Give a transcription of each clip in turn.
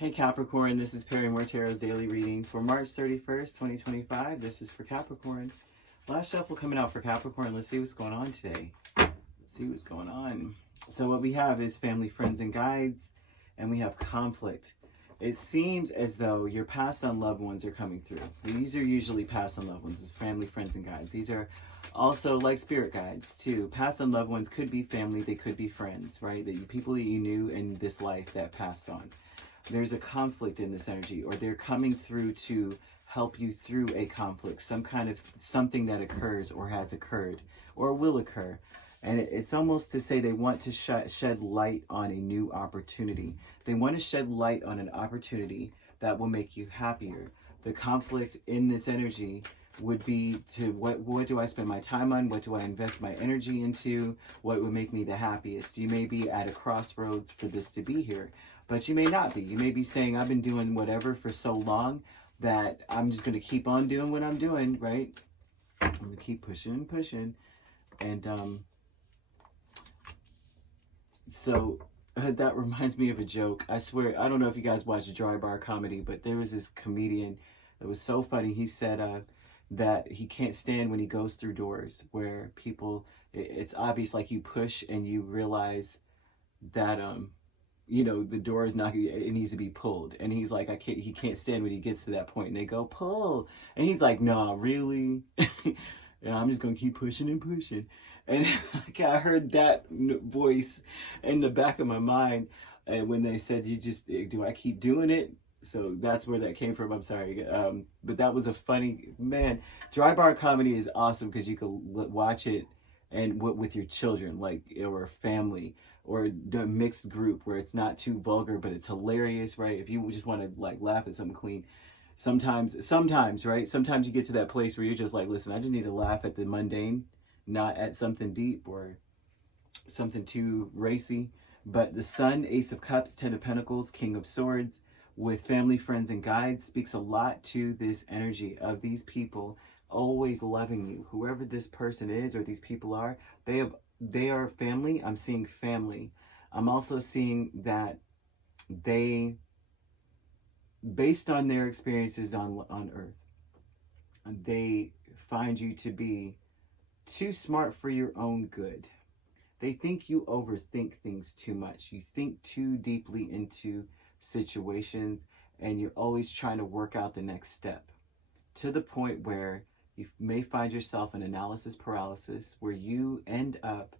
Hey Capricorn, this is Perrymore Tarot's daily reading for March 31st, 2025. This is for Capricorn. Last shuffle coming out for Capricorn. Let's see what's going on today. Let's see what's going on. So what we have is family, friends, and guides, and we have conflict. It seems as though your passed on loved ones are coming through. These are usually passed on loved ones, family, friends, and guides. These are also like spirit guides too. Passed on loved ones could be family, they could be friends, right? People that you knew in this life that passed on. There's a conflict in this energy, or they're coming through to help you through a conflict, some kind of something that occurs or has occurred or will occur. And it's almost to say they want to shed light on a new opportunity. They want to shed light on an opportunity that will make you happier. The conflict in this energy would be to what do I spend my time on? What do I invest my energy into? What would make me the happiest? You may be at a crossroads for this to be here, but you may not be. You may be saying, I've been doing whatever for so long that I'm just going to keep on doing what I'm doing, right? I'm going to keep pushing and pushing. And so that reminds me of a joke. I swear, I don't know if you guys watch Dry Bar Comedy, but there was this comedian that was so funny. He said that he can't stand when he goes through doors where people, it's obvious, like you push and you realize that, you know, the door is not, it needs to be pulled. And he's like, he can't stand when he gets to that point and they go, pull. And he's like, nah, really? Yeah, I'm just going to keep pushing and pushing. And I heard that voice in the back of my mind when they said, do I keep doing it? So that's where that came from. I'm sorry. But that was a funny, man, Dry Bar Comedy is awesome because you can watch it and with your children, like, or family, or the mixed group where it's not too vulgar, but it's hilarious, right? If you just want to like laugh at something clean. Sometimes, right? Sometimes you get to that place where you're just like, listen, I just need to laugh at the mundane, not at something deep or something too racy. But the Sun, Ace of Cups, Ten of Pentacles, King of Swords, with family, friends, and guides speaks a lot to this energy of these people always loving you. Whoever this person is or these people are, they are family. I'm seeing family. I'm also seeing that they, based on their experiences on Earth, they find you to be too smart for your own good. They think you overthink things too much. You think too deeply into situations and you're always trying to work out the next step, to the point where you may find yourself in analysis paralysis, where you end up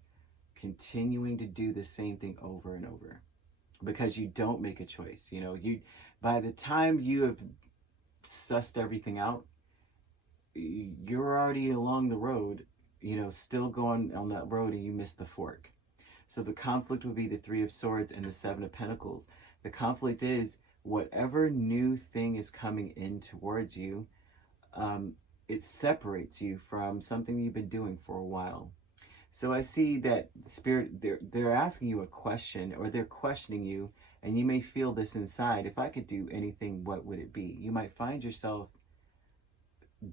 continuing to do the same thing over and over because you don't make a choice. You know, by the time you have sussed everything out, you're already along the road, you know, still going on that road, and you miss the fork. So the conflict would be the Three of Swords and the Seven of Pentacles. The conflict is whatever new thing is coming in towards you, it separates you from something you've been doing for a while. So I see that Spirit, they're asking you a question, or they're questioning you, and you may feel this inside. If I could do anything, what would it be? You might find yourself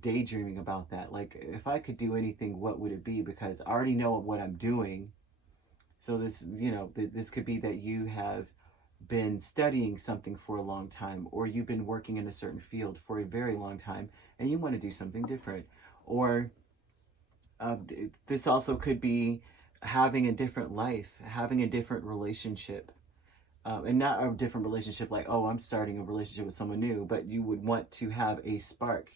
daydreaming about that. Like, if I could do anything, what would it be? Because I already know what I'm doing. So this, you know, this could be that you have been studying something for a long time, or you've been working in a certain field for a very long time, and you want to do something different. Or this also could be having a different life, having a different relationship. And not a different relationship like, oh, I'm starting a relationship with someone new, but you would want to have a spark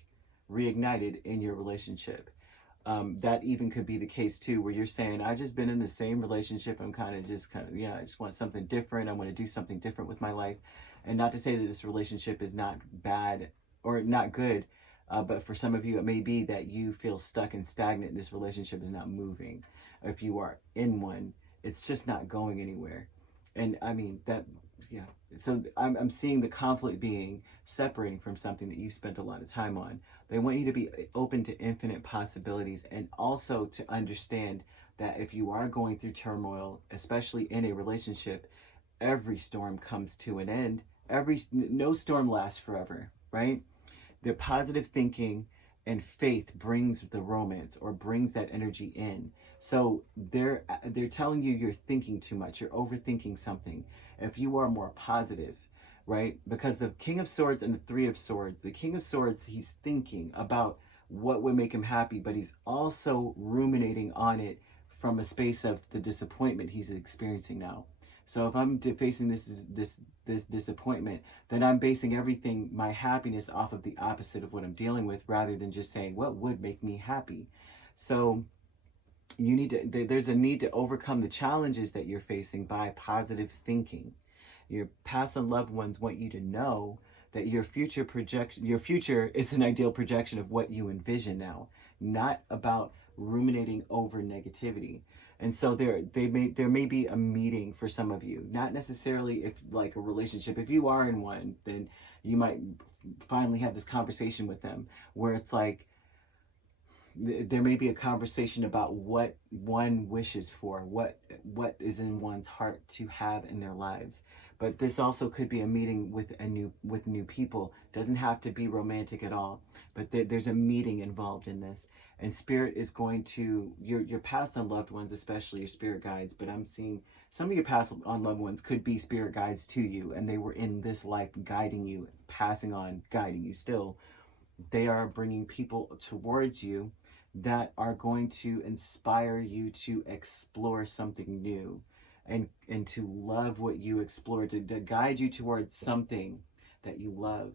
reignited in your relationship. That even could be the case too, where you're saying, I've just been in the same relationship. I'm I just want something different. I want to do something different with my life. And not to say that this relationship is not bad or not good, but for some of you, it may be that you feel stuck and stagnant. This relationship is not moving. If you are in one, it's just not going anywhere. And I mean that, yeah. So I'm seeing the conflict being separating from something that you spent a lot of time on. They want you to be open to infinite possibilities, and also to understand that if you are going through turmoil, especially in a relationship, every storm comes to an end. No storm lasts forever, right? The positive thinking and faith brings the romance, or brings that energy in. So they're telling you you're thinking too much, you're overthinking something. If you are more positive, right? Because the King of Swords and the Three of Swords, the King of Swords, he's thinking about what would make him happy, but he's also ruminating on it from a space of the disappointment he's experiencing now. So if I'm facing this disappointment, then I'm basing everything, my happiness, off of the opposite of what I'm dealing with, rather than just saying what would make me happy. So you need to, there's a need to overcome the challenges that you're facing by positive thinking. Your past and loved ones want you to know that your future is an ideal projection of what you envision now, not about ruminating over negativity. And so there may be a meeting for some of you, not necessarily if like a relationship. If you are in one, then you might finally have this conversation with them where it's like, there may be a conversation about what one wishes for, what is in one's heart to have in their lives. But this also could be a meeting with new people. Doesn't have to be romantic at all, but there's a meeting involved in this. And Spirit is going to, your past on loved ones, especially your spirit guides, but I'm seeing some of your past on loved ones could be spirit guides to you, and they were in this life guiding you, passing on, guiding you still. They are bringing people towards you that are going to inspire you to explore something new, and to love what you explore, to guide you towards something that you love,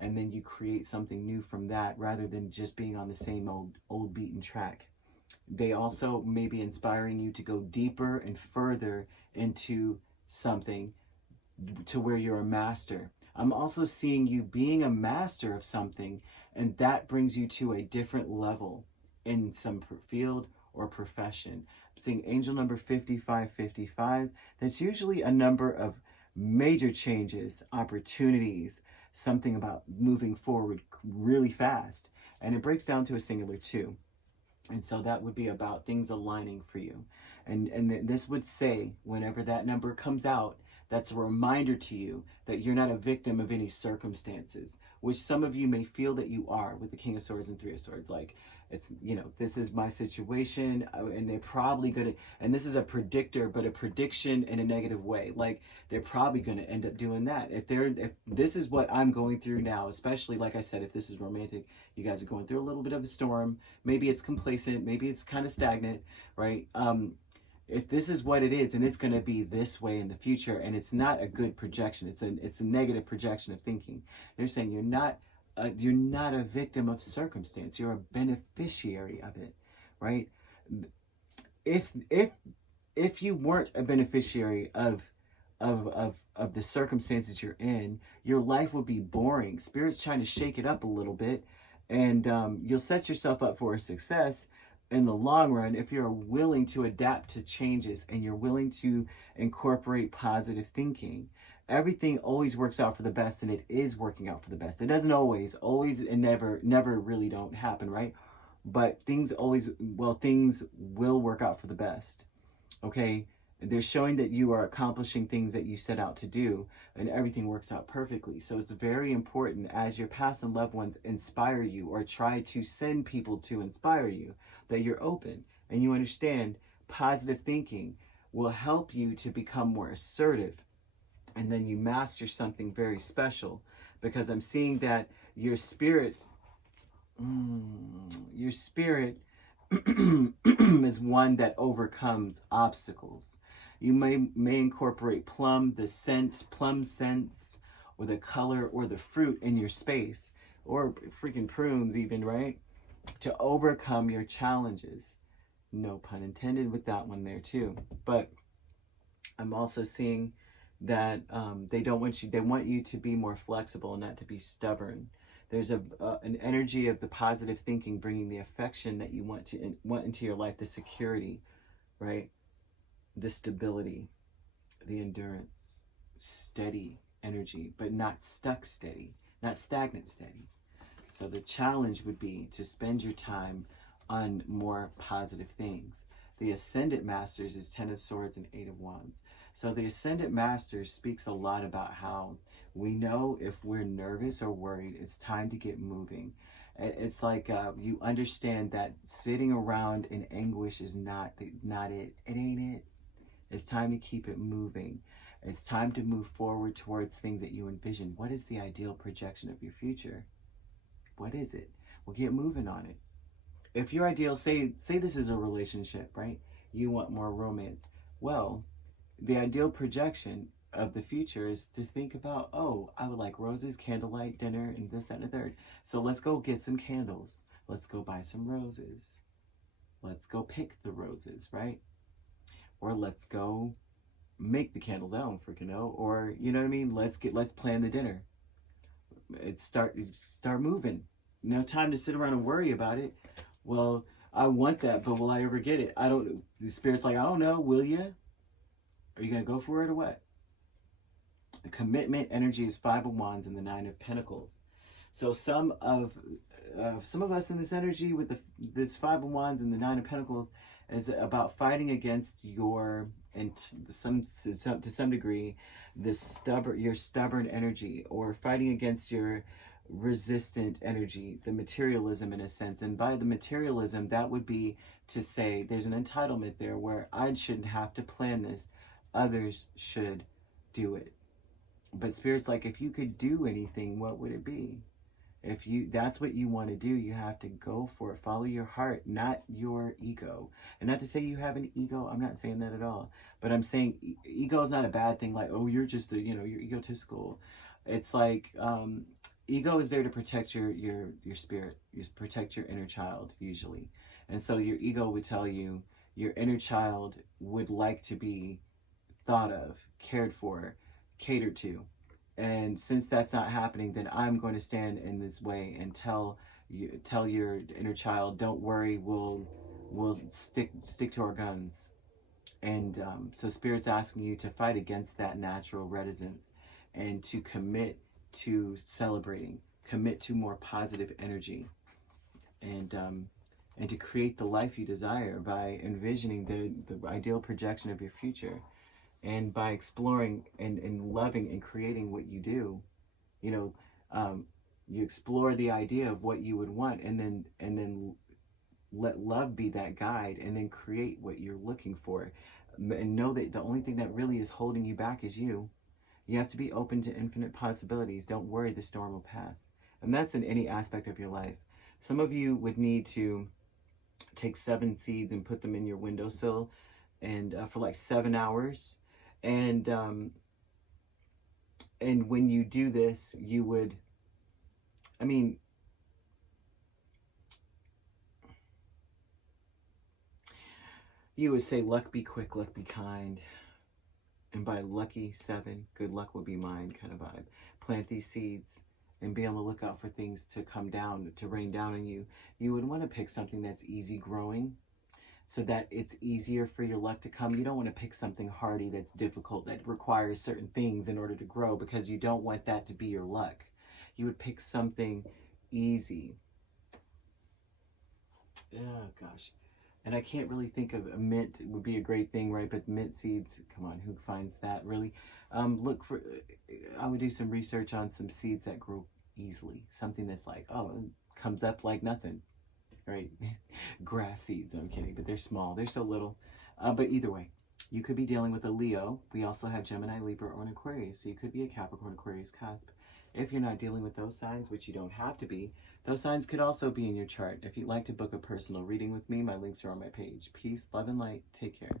and then you create something new from that, rather than just being on the same old beaten track. They also may be inspiring you to go deeper and further into something, to where you're a master. I'm also seeing you being a master of something, and that brings you to a different level in some field or profession. I'm seeing angel number 5555. That's usually a number of major changes, opportunities, something about moving forward really fast. And it breaks down to a singular 2. And so that would be about things aligning for you. And this would say, whenever that number comes out, that's a reminder to you that you're not a victim of any circumstances, which some of you may feel that you are with the King of Swords and Three of Swords. Like, it's, this is my situation, and they're probably going to, and this is a predictor, but a prediction in a negative way. Like, they're probably going to end up doing that. If this is what I'm going through now, especially, like I said, if this is romantic, you guys are going through a little bit of a storm. Maybe it's complacent, maybe it's kind of stagnant, right? If this is what it is, and it's going to be this way in the future, and it's not a good projection, it's a negative projection of thinking. They're saying you're not a victim of circumstance. You're a beneficiary of it, right? If you weren't a beneficiary of the circumstances you're in, your life would be boring. Spirit's trying to shake it up a little bit, and you'll set yourself up for a success in the long run if you're willing to adapt to changes and you're willing to incorporate positive thinking. Everything always works out for the best, and it is working out for the best. It doesn't always and never really don't happen, right? But things will work out for the best. Okay? They're showing that you are accomplishing things that you set out to do, and everything works out perfectly. So it's very important, as your past and loved ones inspire you or try to send people to inspire you, that you're open and you understand positive thinking will help you to become more assertive, and then you master something very special. Because I'm seeing that your spirit is one that overcomes obstacles. You may incorporate plum scents, or the color or the fruit in your space, or freaking prunes even, right? To overcome your challenges. No pun intended with that one there too. But I'm also seeing that they want you to be more flexible, not to be stubborn. There's an energy of the positive thinking bringing the affection that you want into your life, the security, right? The stability, the endurance, steady energy, but not stuck steady, not stagnant steady. So the challenge would be to spend your time on more positive things. The Ascendant Masters is 10 of Swords and 8 of Wands. So the Ascendant Masters speaks a lot about how we know if we're nervous or worried, it's time to get moving. It's like you understand that sitting around in anguish is not it. It ain't it. It's time to keep it moving. It's time to move forward towards things that you envision. What is the ideal projection of your future? What is it? Well, get moving on it. If your ideal, say this is a relationship, right? You want more romance. Well, the ideal projection of the future is to think about, oh, I would like roses, candlelight, dinner, and this, that, and the third. So let's go get some candles. Let's go buy some roses. Let's go pick the roses, right? Or let's go make the candles. I don't freaking know. Or, you know what I mean? Let's plan the dinner. Start moving. No time to sit around and worry about it. Well, I want that, but will I ever get it? The Spirit's like, I don't know. Will you? Are you going to go for it or what? The commitment energy is 5 of Wands and the 9 of Pentacles. So some of us in this energy with this 5 of Wands and the 9 of Pentacles is about fighting against your, and to some degree, your stubborn energy, or fighting against your resistant energy, the materialism in a sense. And by the materialism, that would be to say there's an entitlement there where I shouldn't have to plan this. Others should do it. But Spirit's like, if you could do anything, what would it be? If that's what you want to do, you have to go for it. Follow your heart, not your ego. And not to say you have an ego. I'm not saying that at all. But I'm saying ego is not a bad thing. Like, oh, you're just you're egotistical. It's like ego is there to protect your spirit. You protect your inner child usually. And so your ego would tell you your inner child would like to be thought of, cared for, catered to. And since that's not happening, then I'm going to stand in this way and tell your inner child, don't worry, we'll stick to our guns. And so Spirit's asking you to fight against that natural reticence and to commit to celebrating, commit to more positive energy, and to create the life you desire by envisioning the ideal projection of your future. And by exploring and loving and creating what you do, you explore the idea of what you would want, and then let love be that guide, and then create what you're looking for. And know that the only thing that really is holding you back is you. You have to be open to infinite possibilities. Don't worry, the storm will pass. And that's in any aspect of your life. Some of you would need to take 7 seeds and put them in your windowsill, and for like 7 hours. And when you do this, you would, you would say, luck be quick, luck be kind. And by lucky 7, good luck will be mine kind of vibe. Plant these seeds and be on the lookout for things to come down, to rain down on you. You would want to pick something that's easy growing, so that it's easier for your luck to come. You don't want to pick something hardy that's difficult, that requires certain things in order to grow, because you don't want that to be your luck. You would pick something easy. Oh, gosh. And I can't really think of a mint. It would be a great thing, right? But mint seeds, come on, who finds that really? I would do some research on some seeds that grow easily. Something that's like, oh, it comes up like nothing. Right? Grass seeds, I'm kidding, but they're small, they're so little. But either way, you could be dealing with a Leo. We also have Gemini, Libra, or an Aquarius, so you could be a Capricorn, Aquarius cusp. If you're not dealing with those signs, which you don't have to be, those signs could also be in your chart. If you'd like to book a personal reading with me, my links are on my page. Peace, love, and light. Take care.